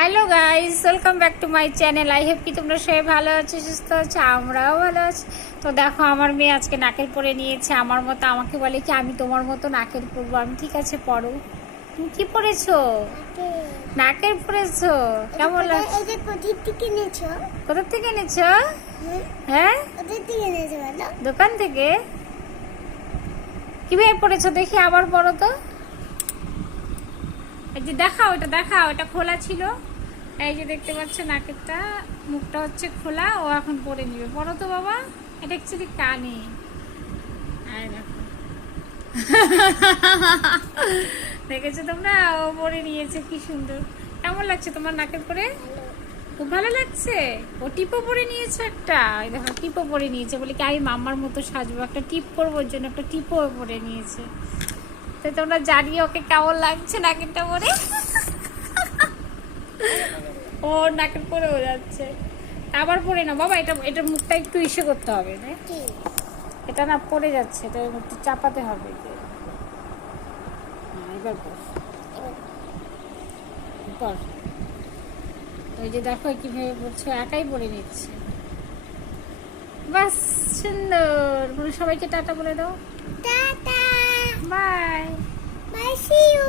Hello guys, welcome back to my channel. I hope কি তোমরা সবাই ভালো আছো, সুস্থ আছো, আমরাও ভালো আছি। তো দেখো, আমার মেয়ে আজকে নাকের পরে নিয়েছে আমার মতো। আমাকে বলে কি আমি তোমার মতো নাকের পরবো। আমি ঠিক আছে পরো। তুমি কি পরেছো? নাকের পরেছো? কেমন লাগছে? কোথা থেকে এনেছো? হ্যাঁ, দোকান থেকে। কিভাবে পরেছো দেখি, আবার পরো তো। এই যে দেখাও, এটা দেখাও, এটা খোলা ছিল। এই যে দেখতে পাচ্ছ নাকেরটা, মুখটা হচ্ছে খোলা। ও এখন পরে নিবে। পরো তো বাবা। এটা অ্যাকচুয়ালি কানে। আর দেখো, দেখেছো তোমরা, ও পরে নিয়েছে। কি সুন্দর। কেমন লাগছে তোমার নাকের পরে? খুব ভালো লাগছে। ও টিপও পরে নিয়েছে একটা। এই দেখো, টিপও পরে নিয়েছে। বলে কি আমি মাম্মার মতো সাজবো, একটা টিপ করবো, ওর জন্য একটা টিপও পরে নিয়েছে। তো তোমরা জানিও ওকে কেমন লাগছে নাকেরটা পরে। ও নাকের পরেও যাচ্ছে। আবার পরে না বাবা, এটা মুখটা একটু ইসে করতে হবে না? এটা না পড়ে যাচ্ছে, এটা একটু চাপাতে হবে। এবার পর। ওই যে দেখো কিভাবে পড়ছে, একাই পড়ে নিচ্ছে। বাস, সুন্দর। সবাইকে টাটা বলে দাও। টাটা, বাই, বাই, সি ইউ।